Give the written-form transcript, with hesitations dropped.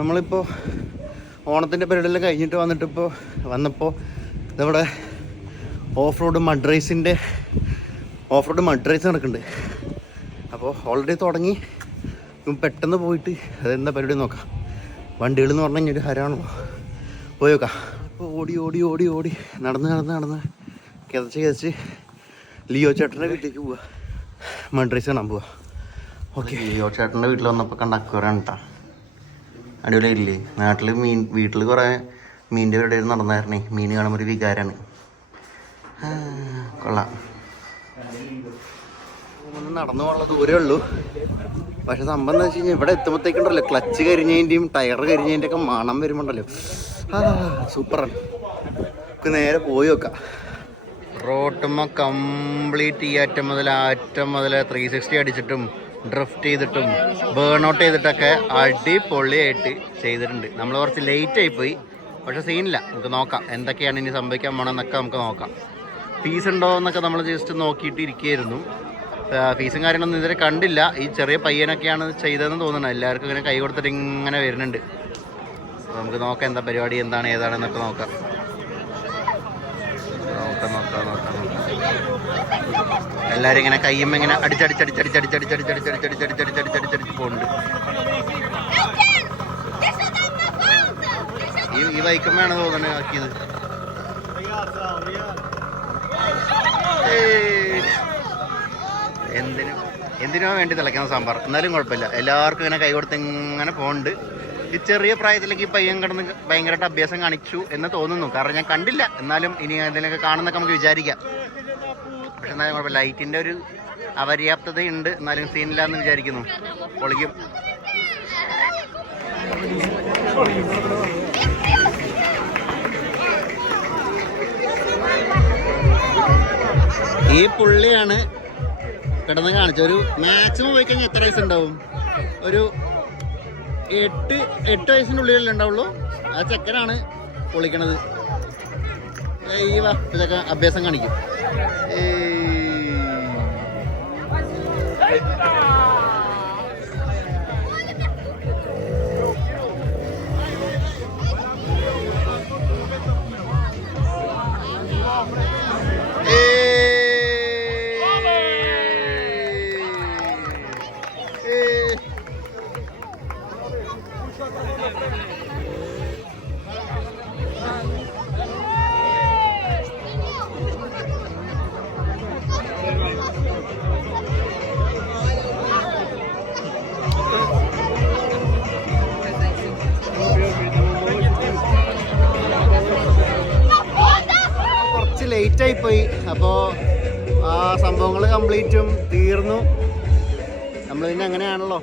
നമ്മളിപ്പോൾ ഓണത്തിൻ്റെ പരിപാടിയെല്ലാം കഴിഞ്ഞിട്ട് വന്നപ്പോൾ ഇതവിടെ ഓഫ് റോഡ് മഡ് റേസ് നടക്കുന്നുണ്ട്. അപ്പോൾ ഓൾറെഡി തുടങ്ങി. പെട്ടെന്ന് പോയിട്ട് അതെന്താ പരിപാടി നോക്കാം. വണ്ടികൾ എന്ന് പറഞ്ഞു കഴിഞ്ഞാൽ ഒരു ഹരമാണല്ലോ. പോയി നോക്കാം. അപ്പോൾ ഓടി നടന്ന് കിതച്ച് ലിയോ ചേട്ടൻ്റെ വീട്ടിലേക്ക് പോവുക. മഡ് റേസ് കാണാൻ പോവുക. ഓക്കെ, ലിയോ ചേട്ടൻ്റെ വീട്ടിൽ വന്നപ്പോൾ കണ്ട അക്വേറിയാണ് കേട്ടോ. അടിപൊളിയായില്ലേ? വീട്ടിൽ കുറേ മീനിൻ്റെ പരിപാടി നടന്നായിരുന്നേ. മീൻ കാണുമ്പോൾ ഒരു വികാരമാണ്. കൊള്ളാം. നടന്നു പോകാനുള്ള ദൂരമേ ഉള്ളൂ. പക്ഷെ സംഭവം എന്താ വെച്ച് കഴിഞ്ഞാൽ ഇവിടെ എത്തുമ്പോഴത്തേക്കുണ്ടല്ലോ ക്ലച്ച് കരിഞ്ഞതിൻ്റെയും ടയർ കരിഞ്ഞതിൻ്റെ ഒക്കെ മണം വരുമ്പോണ്ടല്ലോ സൂപ്പറാണ്. നമുക്ക് നേരെ പോയി നോക്കാം. റോട്ടുമ്മ കംപ്ലീറ്റ് ഈ അറ്റം മുതൽ 360 അടിച്ചിട്ടും ഡ്രിഫ്റ്റ് ചെയ്തിട്ടും ബേൺ ഔട്ട് ചെയ്തിട്ടൊക്കെ അടിപൊളിയായിട്ട് ചെയ്തിട്ടുണ്ട്. നമ്മൾ കുറച്ച് ലേറ്റ് ആയിപ്പോയി. പക്ഷെ സീനില്ല, നമുക്ക് നോക്കാം എന്തൊക്കെയാണ് ഇനി സംഭവിക്കാൻ പോകണമെന്നൊക്കെ നമുക്ക് നോക്കാം. ഫീസ് ഉണ്ടോ എന്നൊക്കെ നമ്മൾ ജസ്റ്റ് നോക്കിയിട്ട് ഇരിക്കുകയായിരുന്നു. ഫീസും കാര്യങ്ങളൊന്നും ഇതുവരെ കണ്ടില്ല. ഈ ചെറിയ പയ്യനൊക്കെയാണ് ചെയ്തതെന്ന് തോന്നുന്നത്. എല്ലാവർക്കും ഇങ്ങനെ കൈ കൊടുത്തിട്ട് ഇങ്ങനെ വരുന്നുണ്ട്. നമുക്ക് നോക്കാം എന്താ പരിപാടി, എന്താണ് ഏതാണെന്നൊക്കെ നോക്കാം. എല്ലാവരും ഇങ്ങനെ കയ്യുമ്പോൾ ഇങ്ങനെ അടിച്ചടിച്ച് പോകുന്നുണ്ട്. ഈ ബൈക്കുമ്പോഴാണ് തോന്നുന്നത് ആക്കിയത്. എന്തിനോ വേണ്ടി തിളയ്ക്കുന്ന സാമ്പാർ. എന്നാലും കുഴപ്പമില്ല, എല്ലാവർക്കും ഇങ്ങനെ കൈ കൊടുത്ത് ഇങ്ങനെ പോകുന്നുണ്ട്. ഈ ചെറിയ പ്രായത്തിലേക്ക് ഈ പയ്യൻ കിടന്ന് ഭയങ്കരമായിട്ട് അഭ്യാസം കാണിച്ചു എന്ന് തോന്നുന്നു. കാരണം ഞാൻ കണ്ടില്ല. എന്നാലും ഇനി എന്തെങ്കിലുമൊക്കെ കാണുന്നൊക്കെ നമുക്ക് വിചാരിക്കാം. പക്ഷെ എന്നാലും കുഴപ്പമില്ല, ലൈറ്റിൻ്റെ ഒരു അപര്യാപ്തതയുണ്ട്. എന്നാലും സീനില്ല എന്ന് വിചാരിക്കുന്നു. പൊളിക്കും. ഈ പുള്ളിയാണ് കിടന്ന് കാണിച്ചത്. ഒരു മാക്സിമം പോയി കഴിഞ്ഞാൽ എത്ര വയസ്സുണ്ടാവും? ഒരു 8 വയസ്സിനുള്ളിലല്ലേ ഉണ്ടാവുള്ളൂ. ആ ചെക്കനാണ് പൊളിക്കണത്. ഇതൊക്കെ അഭ്യാസം കാണിക്കും. ലേറ്റ് ആയിപ്പോയി. അപ്പോൾ ആ സംഭവങ്ങൾ കംപ്ലീറ്റും തീർന്നു. നമ്മൾ പിന്നെ അങ്ങനെയാണല്ലോ.